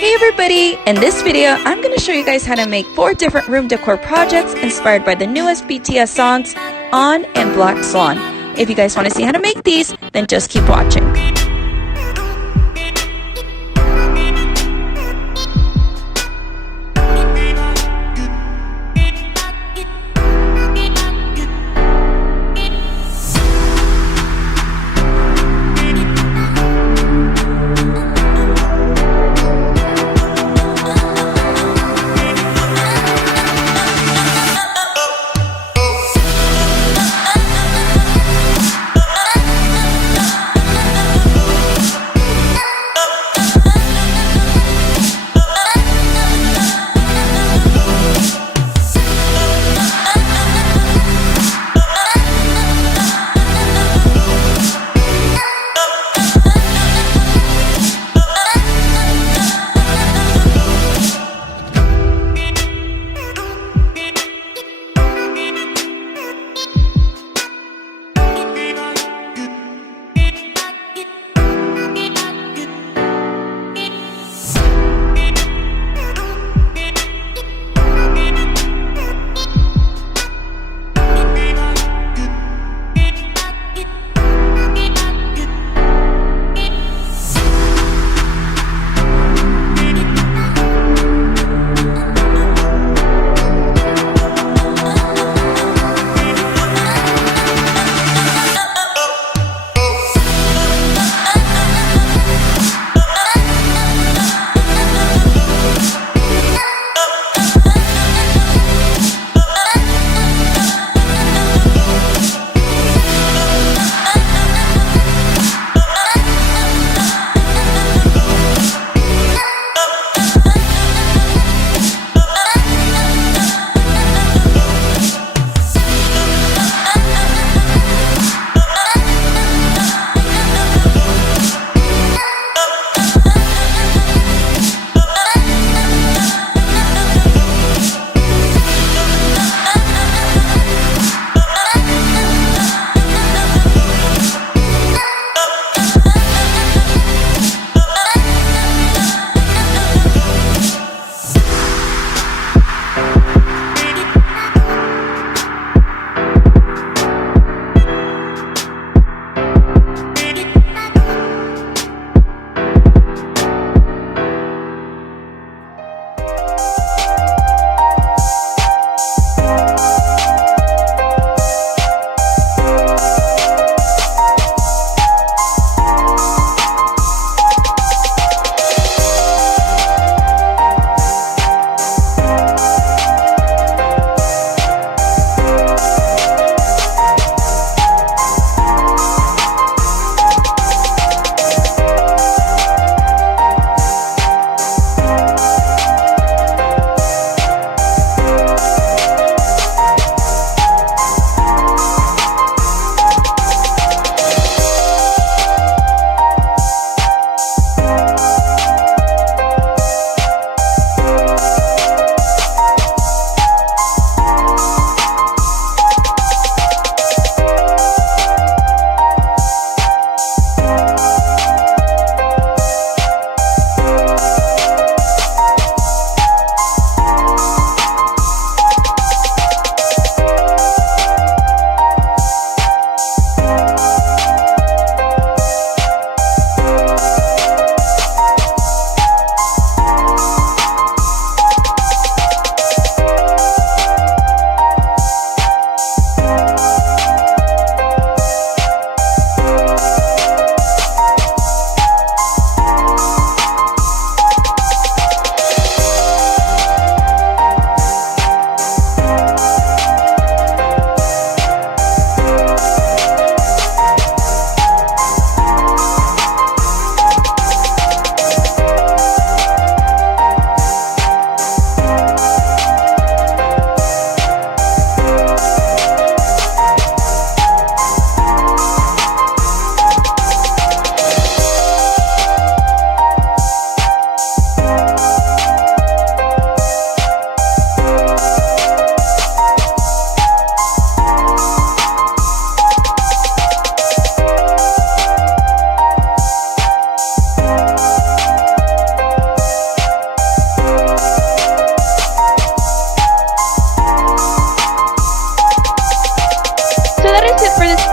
Hey everybody! In this video, I'm going to show you guys how to make 4 different room decor projects inspired by the newest BTS songs, ON and BLACK SWAN. If you guys want to see how to make these, then just keep watching.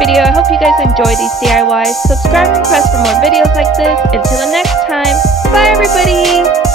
video. I hope you guys enjoy these DIYs. Subscribe and press for more videos like this. Until the next time, bye everybody!